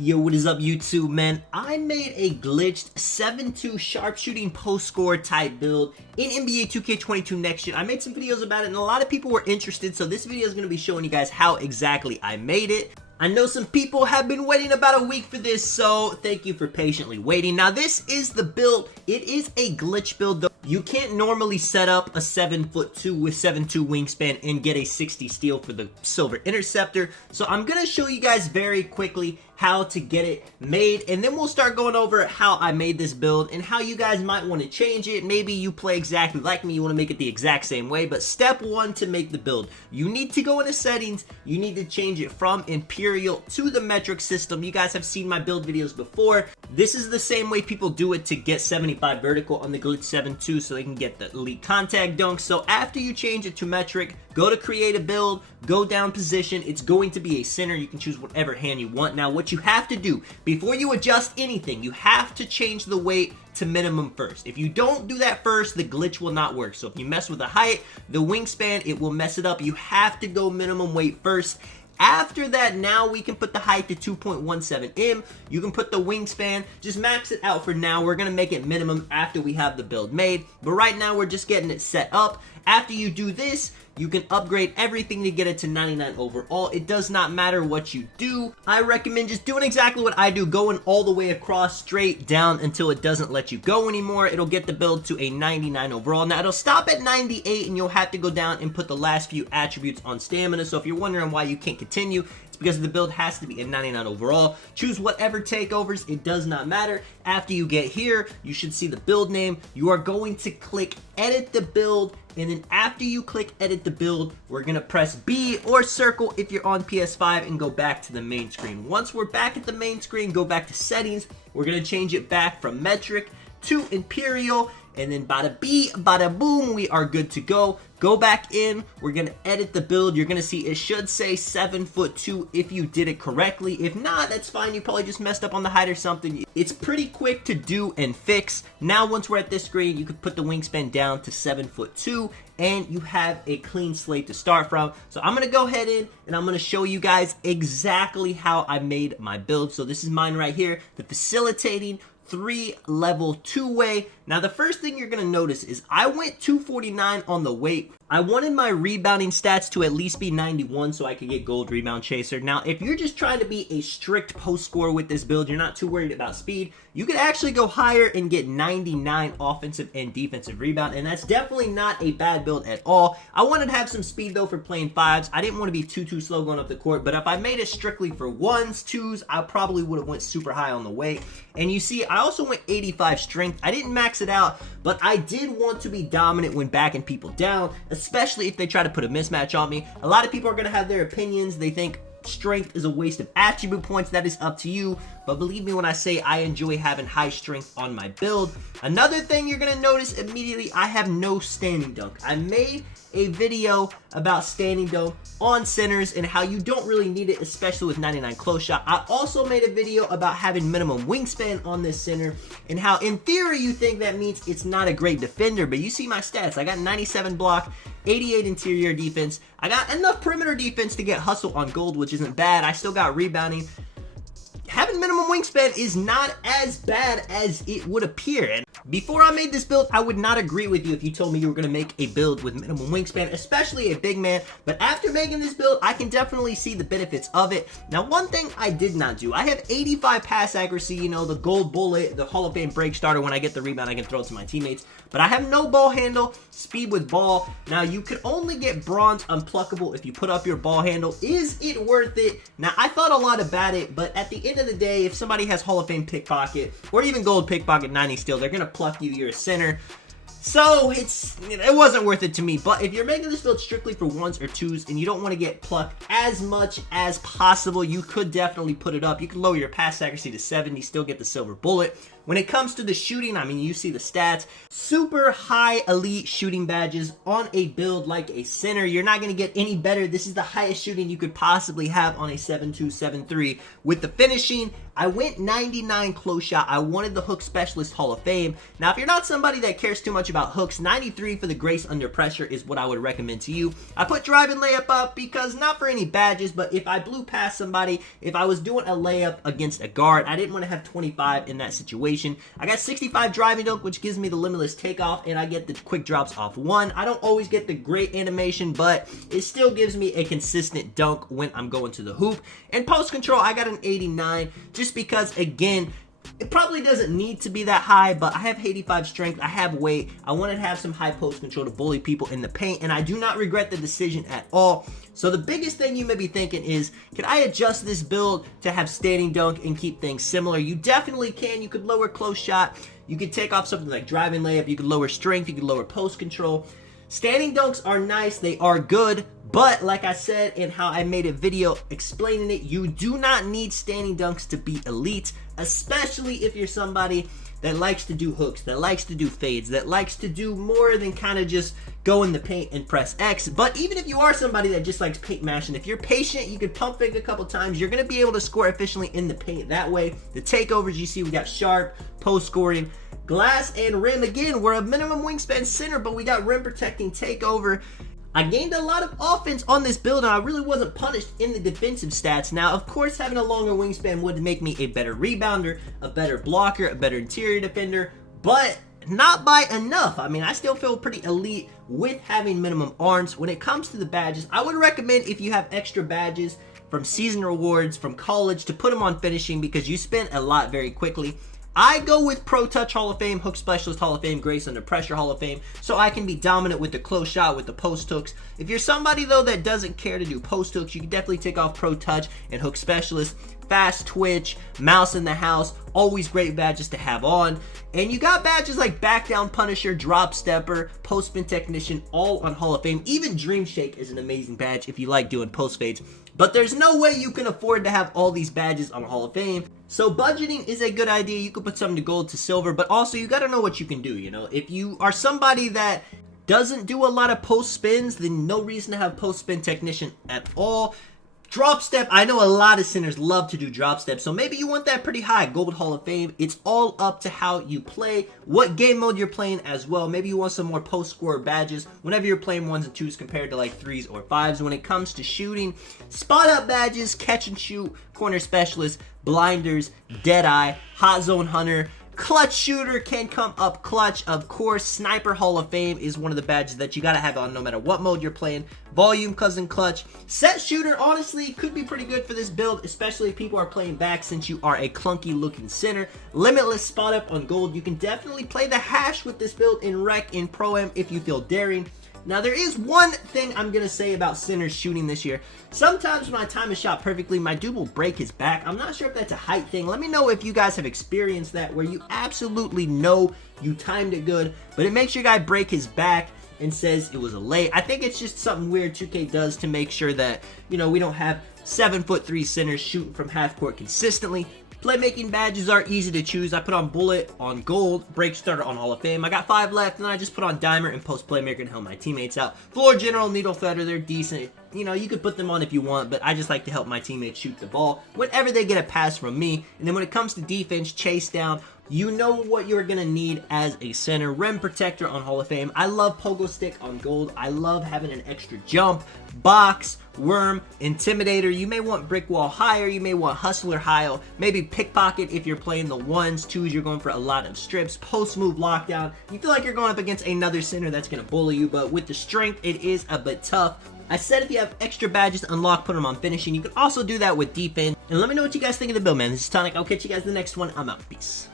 Yo, what is up YouTube, man? I made a glitched 7-2 sharpshooting post score type build in NBA 2K22 next gen. I made some videos about it and a lot of people were interested, so this video is going to be showing you guys how exactly I made it. I know some people have been waiting about a week for this, so thank you for patiently waiting. Now this is the build. It is a glitch build though. You can't normally set up a 7'2" with 7'2" wingspan and get a 60 steal for the silver interceptor. So I'm gonna show you guys very quickly how to get it made, and then we'll start going over how I made this build and how you guys might want to change it. Maybe you play exactly like me, you want to make it the exact same way. But step one to make the build, you need to go into settings, you need to change it from Imperial to the metric system. You guys have seen my build videos before. This is the same way people do it to get 75 vertical on the glitch 7-2 so they can get the elite contact dunk. So after you change it to metric, go to create a build, go down position. It's going to be a center. You can choose whatever hand you want. Now what you have to do before you adjust anything, you have to change the weight to minimum first. If you don't do that first, the glitch will not work. So if you mess with the height, the wingspan, it will mess it up. You have to go minimum weight first. After that, now we can put the height to 2.17 m. You can put the wingspan, just max it out for now. We're gonna make it minimum after we have the build made, but right now we're just getting it set up. After you do this, you can upgrade everything to get it to 99 overall. It does not matter what you do. I recommend just doing exactly what I do, going all the way across, straight down until it doesn't let you go anymore. It'll get the build to a 99 overall. Now it'll stop at 98 and you'll have to go down and put the last few attributes on stamina. So if you're wondering why you can't continue, it's because the build has to be a 99 overall. Choose whatever takeovers, it does not matter. After you get here, you should see the build name. You are going to click edit the build, and then after you click edit the build, we're gonna press B or circle if you're on PS5 and go back to the main screen. Once we're back at the main screen, go back to settings. We're gonna change it back from metric to Imperial, and then bada bee, bada boom, we are good to go. Go back in, we're gonna edit the build. You're gonna see it should say 7'2" if you did it correctly. If not, that's fine, you probably just messed up on the height or something. It's pretty quick to do and fix. Now once we're at this screen, you can put the wingspan down to 7'2", and you have a clean slate to start from. So I'm gonna go ahead in and I'm gonna show you guys exactly how I made my build. So this is mine right here, the facilitating 3-level 2-way. Now the first thing you're gonna notice is I went 249 on the weight. I wanted my rebounding stats to at least be 91 so I could get gold rebound chaser. Now if you're just trying to be a strict post scorer with this build, you're not too worried about speed, you could actually go higher and get 99 offensive and defensive rebound, and that's definitely not a bad build at all. I wanted to have some speed though for playing fives. I didn't want to be too slow going up the court, but if I made it strictly for ones, twos, I probably would have went super high on the weight. And you see, I also went 85 strength. I didn't max it out, but I did want to be dominant when backing people down, especially if they try to put a mismatch on me. A lot of people are going to have their opinions. They think strength is a waste of attribute points. That is up to you, but believe me when I say I enjoy having high strength on my build. Another thing you're going to notice immediately, I have no standing dunk. I made a video about standing dunk on centers and how you don't really need it, especially with 99 close shot. I also made a video about having minimum wingspan on this center and how in theory you think that means it's not a great defender, but you see my stats. I got 97 block, 88 interior defense. I got enough perimeter defense to get hustle on gold, which isn't bad. I still got rebounding. Having minimum wingspan is not as bad as it would appear. And before I made this build, I would not agree with you if you told me you were going to make a build with minimum wingspan, especially a big man. But after making this build, I can definitely see the benefits of it. Now, one thing I did not do, I have 85 pass accuracy, you know, the gold bullet, the Hall of Fame break starter. When I get the rebound, I can throw it to my teammates. But I have no ball handle, speed with ball. Now, you could only get bronze unpluckable if you put up your ball handle. Is it worth it? Now, I thought a lot about it, but at the end of the day, if somebody has Hall of Fame pickpocket or even gold pickpocket 90 still, they're gonna pluck you. You're a center. So it wasn't worth it to me. But if you're making this build strictly for ones or twos and you don't want to get plucked as much as possible, you could definitely put it up. You can lower your pass accuracy to 70, still get the silver bullet. When it comes to the shooting, I mean, you see the stats, super high elite shooting badges on a build like a center. You're not going to get any better. This is the highest shooting you could possibly have on a 7.2, 7.3. With the finishing, I went 99 close shot. I wanted the hook specialist Hall of Fame. Now, if you're not somebody that cares too much about hooks, 93 for the grace under pressure is what I would recommend to you. I put drive and layup up because not for any badges, but if I blew past somebody, if I was doing a layup against a guard, I didn't want to have 25 in that situation. I got 65 driving dunk, which gives me the limitless takeoff, and I get the quick drops off one. I don't always get the great animation, but it still gives me a consistent dunk when I'm going to the hoop. And post control, I got an 89, just because, again, it probably doesn't need to be that high, but I have 85 strength, I have weight, I wanted to have some high post control to bully people in the paint, and I do not regret the decision at all. So the biggest thing you may be thinking is, can I adjust this build to have standing dunk and keep things similar? You definitely can. You could lower close shot, you could take off something like driving layup, you could lower strength, you could lower post control. Standing dunks are nice, they are good, but like I said in how I made a video explaining it, you do not need standing dunks to be elite, especially if you're somebody that likes to do hooks, that likes to do fades, that likes to do more than kind of just go in the paint and press X. But even if you are somebody that just likes paint mashing, if you're patient, you could pump fake a couple times, you're going to be able to score efficiently in the paint that way. The takeovers you see, we got sharp, post scoring, glass, and rim. Again, we're a minimum wingspan center, but we got rim protecting, takeover. I gained a lot of offense on this build, and I really wasn't punished in the defensive stats. Now, of course, having a longer wingspan would make me a better rebounder, a better blocker, a better interior defender, but not by enough. I mean, I still feel pretty elite with having minimum arms. When it comes to the badges, I would recommend, if you have extra badges from season rewards, from college, to put them on finishing, because you spend a lot very quickly. I go with Pro Touch Hall of Fame, Hook Specialist Hall of Fame, Grace Under Pressure Hall of Fame, so I can be dominant with the close shot, with the post hooks. If you're somebody, though, that doesn't care to do post hooks, you can definitely take off Pro Touch and Hook Specialist. Fast twitch, mouse in the house, always great badges to have on. And you got badges like Back Down Punisher, Drop Stepper, Post Spin Technician, all on Hall of Fame. Even Dream Shake is an amazing badge if you like doing post fades. But there's no way you can afford to have all these badges on Hall of Fame. So budgeting is a good idea. You could put some to gold to silver, but also you got to know what you can do. You know, if you are somebody that doesn't do a lot of post spins, then no reason to have Post Spin Technician at all. Drop step, I know a lot of centers love to do drop step, so maybe you want that pretty high, Gold Hall of Fame. It's all up to how you play, what game mode you're playing as well. Maybe you want some more post scorer badges whenever you're playing 1s and 2s compared to like 3s or 5s. When it comes to shooting, spot up badges, catch and shoot, corner specialist, blinders, dead eye, hot zone hunter. Clutch shooter can come up clutch, of course. Sniper Hall of Fame is one of the badges that you gotta have on no matter what mode you're playing. Volume cousin clutch. Set shooter, honestly, could be pretty good for this build, especially if people are playing back, since you are a clunky looking center. Limitless spot up on gold. You can definitely play the hash with this build in rec, in pro-am if you feel daring. Now, there is one thing I'm going to say about centers shooting this year. Sometimes when I time a shot perfectly, my dude will break his back. I'm not sure if that's a height thing. Let me know if you guys have experienced that, where you absolutely know you timed it good, but it makes your guy break his back and says it was a lay. I think it's just something weird 2K does to make sure that, you know, we don't have 7'3" centers shooting from half court consistently. Playmaking badges are easy to choose. I put on Bullet on Gold, Break Starter on Hall of Fame. I got 5 left, and then I just put on Dimer and Post Playmaker to help my teammates out. Floor General, Needle Threader, they're decent. You know, you could put them on if you want, but I just like to help my teammates shoot the ball whenever they get a pass from me. And then when it comes to defense, Chase Down, you know what you're going to need as a center. Rim Protector on Hall of Fame. I love Pogo Stick on Gold. I love having an extra jump. Box, Worm, Intimidator. You may want Brick Wall higher. You may want Hustler higher. Maybe Pickpocket if you're playing the 1s, 2s. You're going for a lot of strips. Post Move Lockdown. You feel like you're going up against another center that's going to bully you, but with the strength, it is a bit tough. I said if you have extra badges to unlock, put them on finishing. You can also do that with defense. And let me know what you guys think of the build, man. This is Tonic. I'll catch you guys in the next one. I'm out. Peace.